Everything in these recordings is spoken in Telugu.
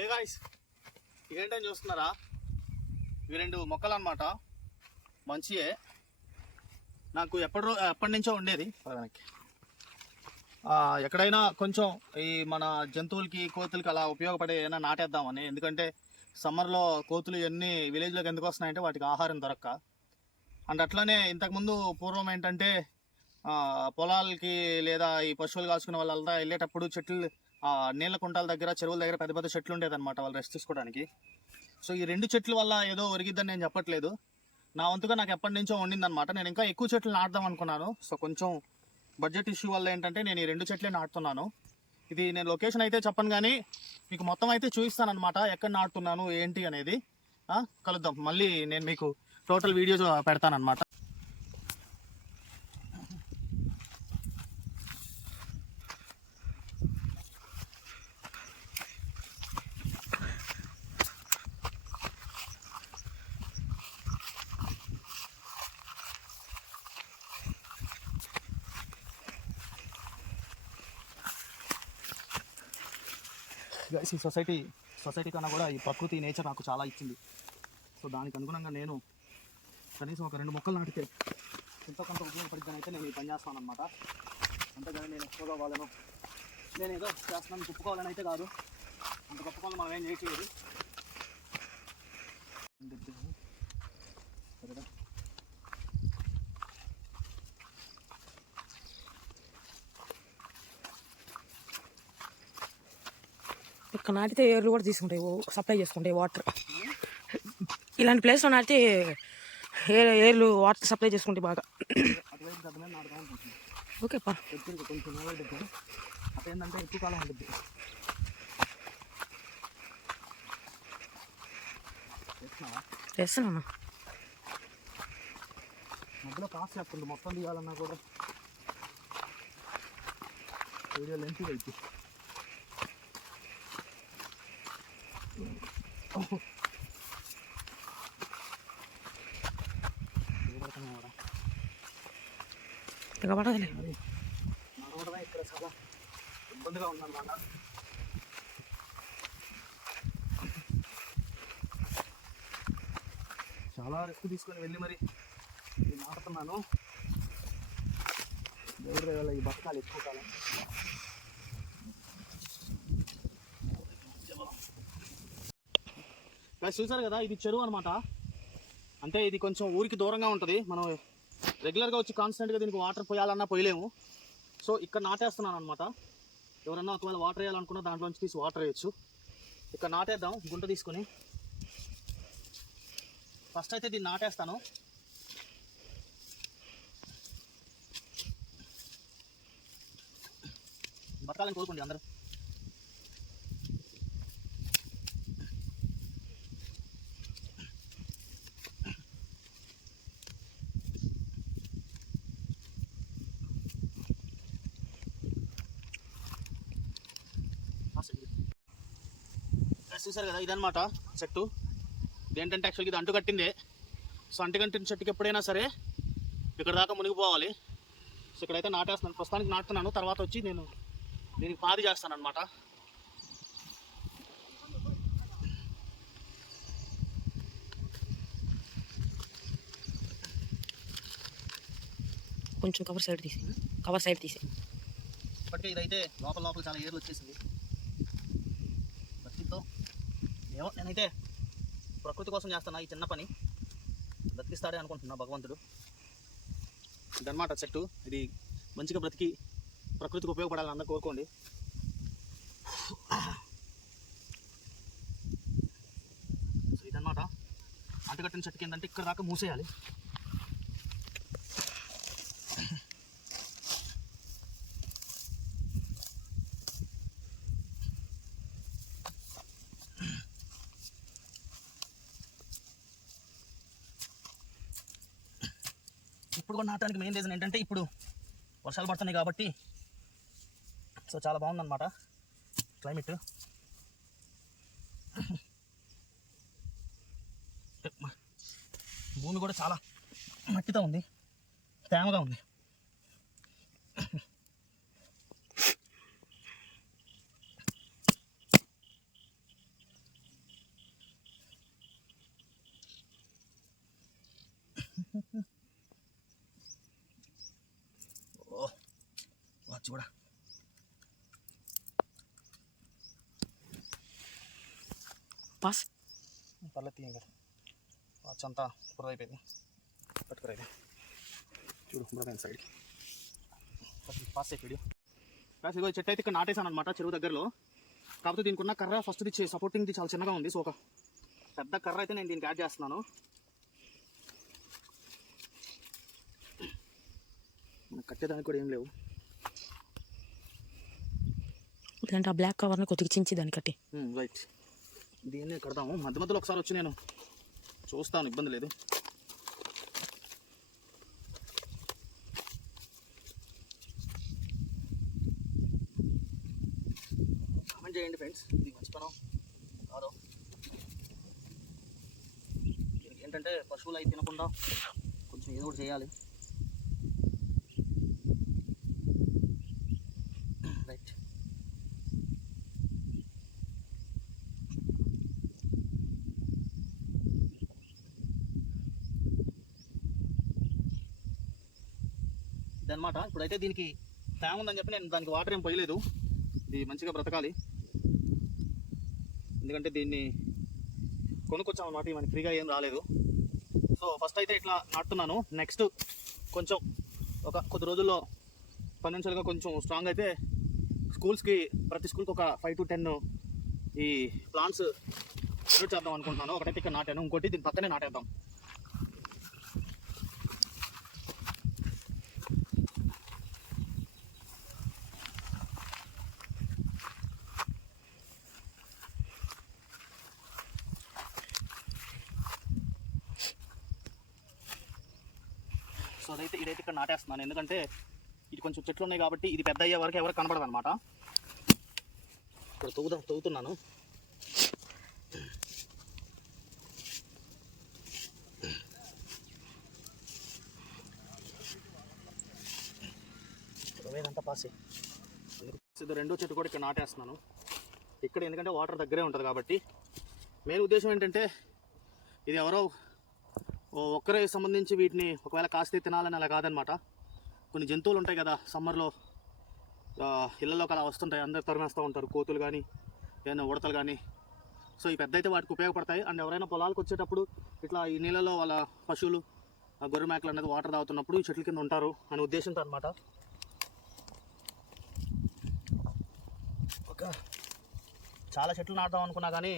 హే గాయ్స్ ఇదేంటని చూస్తున్నారా? ఇవి రెండు మొక్కలు అనమాట మంచియే. నాకు ఎప్పటి ఎప్పటి నుంచో ఉండేది. వెనక్కి. ఎక్కడైనా కొంచెం ఈ మన జంతువులకి కోతులకి అలా ఉపయోగపడే ఏమైనా నాటేద్దామని. ఎందుకంటే సమ్మర్లో కోతులు ఇవన్నీ విలేజ్లోకి ఎందుకు వస్తున్నాయంటే వాటికి ఆహారం దొరక్క. అండ్ అట్లానే ఇంతకుముందు పూర్వం ఏంటంటే పొలాలకి లేదా ఈ పశువులు కాసుకునే వాళ్ళంతా వెళ్ళేటప్పుడు చెట్లు నీళ్ళ కుంటాల దగ్గర చెరువుల దగ్గర పెద్ద పెద్ద చెట్లు ఉండేదన్నమాట వాళ్ళు రెస్ట్ తీసుకోవడానికి. సో ఈ రెండు చెట్ల వల్ల ఏదో ఒరిగిద్దని నేను చెప్పట్లేదు. నా వంతుగా నాకు ఎప్పటి నుంచో ఉండిందనమాట నేను ఇంకా ఎక్కువ చెట్లు నాటుదాం అనుకున్నాను. సో కొంచెం బడ్జెట్ ఇష్యూ వల్ల ఏంటంటే నేను ఈ రెండు చెట్లే నాటుతున్నాను. ఇది నేను లొకేషన్ అయితే చెప్పను కానీ మీకు మొత్తం అయితే చూపిస్తాను అనమాట ఎక్కడ నాటుతున్నాను ఏంటి అనేది. కలుద్దాం. మళ్ళీ నేను మీకు టోటల్ వీడియోస్ పెడతానమాట ఈ సొసైటీ సొసైటీ కన్నా కూడా ఈ ప్రకృతి నేచర్ నాకు చాలా ఇచ్చింది. సో దానికి అనుగుణంగా నేను కనీసం ఒక రెండు మొక్కలు నాటితే ఎంతో కొంత ఉపయోగపడిద్దని అయితే నేను ఈ పని చేస్తాను అనమాట అంతేగాని నేను ఎక్కువగా వాళ్ళను నేను ఏదో చేస్తున్నాను గొప్పకోవాలని అయితే కాదు. అంత గొప్ప మనం ఏం చేయట్లేదు. ఇక్కడ నాటితే ఏర్లు కూడా తీసుకుంటాయి సప్లై చేసుకుంటాయి వాటర్. ఇలాంటి ప్లేస్లో నాటితే ఏ ఏర్లు వాటర్ సప్లై చేసుకుంటాయి బాగా. ఓకే పా. దగ్గర ఎక్కువ కాలం ఉంటుంది చేస్తున్నాను మధ్యలో కాస్ట్ చెప్తుంది మొత్తం తీయాలన్నా కూడా. వీడియో లెంత్ అయితే ఇక పడదులే. నడవడమే ఇక్కడ చాలా ఇబ్బందిగా ఉందన్నమాట చాలా రిస్క్ తీసుకొని వెళ్ళి మరి నేను నాటుతున్నాను దేవుడి వల్ల ఈ బతకాలు ఎక్కువ కాలం. Guys, చూసారు కదా? ఇది చెరువు అనమాట అంటే ఇది కొంచెం ఊరికి దూరంగా ఉంటుంది. మనం రెగ్యులర్గా వచ్చి కాన్స్టెంట్గా దీనికి వాటర్ పోయాలన్నా పోయలేము. సో ఇక్కడ నాటేస్తున్నాను అనమాట ఎవరన్నా ఒకవేళ వాటర్ వేయాలనుకున్నా దాంట్లోంచి తీసి వాటర్ వేయచ్చు. ఇక్కడ నాటేద్దాం గుంట తీసుకొని. ఫస్ట్ అయితే దీన్ని నాటేస్తాను. బతకాలని కోరుకోండి అందరూ. చూసారు కదా ఇదనమాట చెట్టు. ఇదేంటంటే యాక్చువల్గా ఇది అంటు కట్టిందే. సో అంటు కట్టిన చెట్టుకి ఎప్పుడైనా సరే ఇక్కడ దాకా మునిగిపోవాలి. సో ఇక్కడైతే నాటేస్తున్నాను. ప్రస్తుతానికి నాటుతున్నాను. తర్వాత వచ్చి నేను దీనికి పాది చేస్తాను అనమాట కొంచెం కవర్ సైడ్ తీసి కవర్ సైడ్ తీసి ఇప్పటికే ఇదైతే లోపల లోపల చాలా ఏర్లు వచ్చేసింది. ఏమో నేనైతే ప్రకృతి కోసం చేస్తున్నా ఈ చిన్న పని. బతికిస్తాడే అనుకుంటున్నా భగవంతుడు. ఇదన్నమాట చెట్టు. ఇది మంచిగా బ్రతికి ప్రకృతికి ఉపయోగపడాలని అందరూ కోరుకోండి. సో ఇదన్నమాట. అంటుకట్టిన చెట్టుకి ఏంటంటే ఇక్కడ దాకా మూసేయాలి. ఇప్పుడు కూడా నాటడానికి మెయిన్ రీజన్ ఏంటంటే ఇప్పుడు వర్షాలు పడుతున్నాయి కాబట్టి సో చాలా బాగుందన్నమాట క్లైమేట్ భూమి కూడా చాలా మట్టితో ఉంది తేమగా ఉంది. కూడా పాస్. పర్లేదు తీయం కదా. వాచ్ అంతా చూడు పాస్ ప్లస్ ఈ చెట్టు అయితే ఇక్కడ నాటేసాను అనమాట చెరువు దగ్గరలో. కాకపోతే దీనికి ఉన్న కర్ర ఫస్ట్ ది సపోర్టింగ్ది చాలా చిన్నగా ఉంది సో ఒక పెద్ద కర్ర అయితే నేను దీనికి యాడ్ చేస్తున్నాను. కట్టేదానికి కూడా ఏం లేవు. లేదంటే ఆ బ్లాక్ కవర్ని కొద్దిగా చించి దాన్ని కట్టి hmm, రైట్ దీన్నే కడదాము. మధ్య మధ్యలో ఒకసారి వచ్చి నేను చూస్తాను ఇబ్బంది లేదు. కామెంట్ చేయండి ఫ్రెండ్స్ ఇది మంచి పనం. కాదో. దీనికి ఏంటంటే పశువులు అవి తినకుండా కొంచెం ఏదో ఒకటి చేయాలి రైట్ ఇదన్నమాట. ఇప్పుడైతే దీనికి తేమ ఉందని చెప్పి నేను దానికి వాటర్ ఏం పోయలేదు. ఇది మంచిగా బ్రతకాలి. ఎందుకంటే దీన్ని కొనుక్కొచ్చాం అన్నమాట. మనకి ఫ్రీగా ఏం రాలేదు. సో ఫస్ట్ అయితే ఇట్లా నాటుతున్నాను. నెక్స్ట్ కొంచెం ఒక కొద్ది రోజుల్లో ఫైనాన్షియల్గా కొంచెం స్ట్రాంగ్ అయితే స్కూల్స్కి ప్రతి స్కూల్కి ఒక ఫైవ్ టు టెన్ ఈ ప్లాంట్స్ డొనేట్ చేద్దాం అనుకుంటున్నాను. ఒకటైతే ఇక్కడ నాటాను. ఇంకోటి దీని పక్కనే నాటేద్దాం. అదైతే ఇదైతే ఇక్కడ నాటేస్తున్నాను. ఎందుకంటే ఇది కొంచెం చెట్లు ఉన్నాయి కాబట్టి ఇది పెద్ద అయ్యే వరకు ఎవరు కనబడదు అనమాట ఇక్కడ తవ్వుదా తవ్వుతున్నాను. వేదంతా పాస్. ఇది రెండో చెట్టు కూడా ఇక్కడ నాటేస్తున్నాను. ఇక్కడ ఎందుకంటే వాటర్ దగ్గరే ఉంటుంది కాబట్టి. మెయిన్ ఉద్దేశం ఏంటంటే ఇది ఎవరో ఒక్కరే సంబంధించి వీటిని ఒకవేళ కాస్తే తినాలని అలా కాదనమాట. కొన్ని జంతువులు ఉంటాయి కదా సమ్మర్లో ఇళ్ళలో అలా వస్తుంటాయి. అందరు తరిమేస్తూ ఉంటారు. కోతులు కానీ ఏదైనా ఉడతలు కానీ సో ఈ పెద్ద అయితే వాటికి ఉపయోగపడతాయి. అండ్ ఎవరైనా పొలాలకు వచ్చేటప్పుడు ఇట్లా ఈ నీళ్ళలో వాళ్ళ పశువులు ఆ గొర్రె మేకలు అనేది వాటర్ తాగుతున్నప్పుడు ఈ చెట్ల కింద ఉంటారు అనే ఉద్దేశంతో అనమాట ఒక చాలా చెట్లు నాటుదాం అనుకున్నా కానీ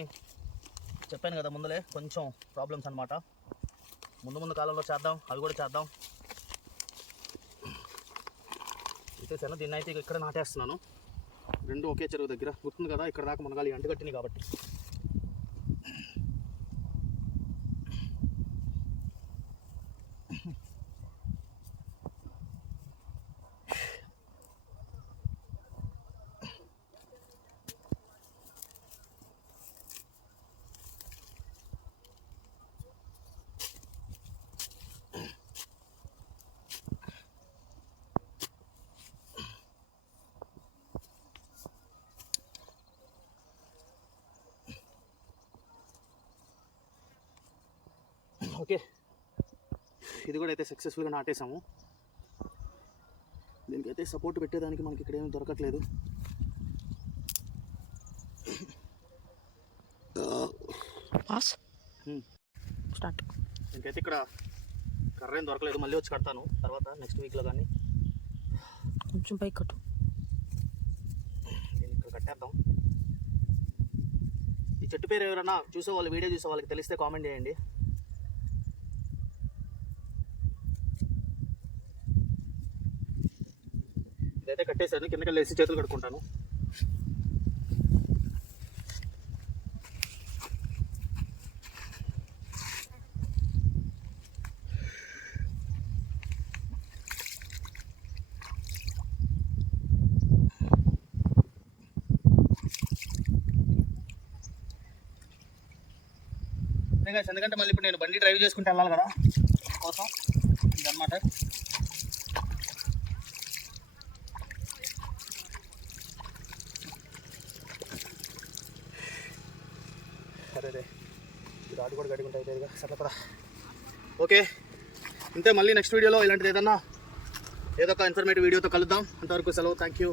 చెప్పాను కదా ముందులే కొంచెం ప్రాబ్లమ్స్ అనమాట ముందు ముందు కాలంలో చేద్దాం అవి కూడా చేద్దాం. ఇచ్చేసాను దీన్ని అయితే ఇక్కడ నాటేస్తున్నాను. రెండు ఒకే చెరువు దగ్గర గుర్తుంది కదా ఇక్కడ దాకా మునగాలి అంటుకట్టినాయి కాబట్టి ఓకే ఇది కూడా అయితే సక్సెస్ఫుల్గా నాటేసాము దీనికైతే సపోర్ట్ పెట్టేదానికి మనకి ఇక్కడ ఏమీ దొరకట్లేదు. Hmm. స్టార్ట్ దీనికైతే ఇక్కడ కర్ర ఏం దొరకలేదు. మళ్ళీ వచ్చి కడతాను. తర్వాత నెక్స్ట్ వీక్లో కానీ. కొంచెం పైకి కట్టు. దీన్ని ఇక్కడ కట్టేద్దాం. ఈ చెట్టు పేరు ఎవరైనా చూసే వాళ్ళు వీడియో చూసే వాళ్ళకి తెలిస్తే కామెంట్ చేయండి. అయితే కట్టేశాను కిందకి లేచి చేతులు కడుక్కుంటాను. ఎందుకంటే మళ్ళీ ఇప్పుడు నేను బండి డ్రైవ్ చేసుకుంటే వెళ్ళాలి కదా కోసం. ఇదన్నమాట. అదే ఈ రాడు కూడా గడిగుంటాయి ఇదేగా సరే పద. ఓకే ఇంతే మళ్ళీ నెక్స్ట్ వీడియోలో ఇలాంటిది ఏదన్నా ఏదో ఒక ఇన్ఫర్మేటివ్ వీడియోతో కలుద్దాం. అంతవరకు సెలవు థ్యాంక్ యూ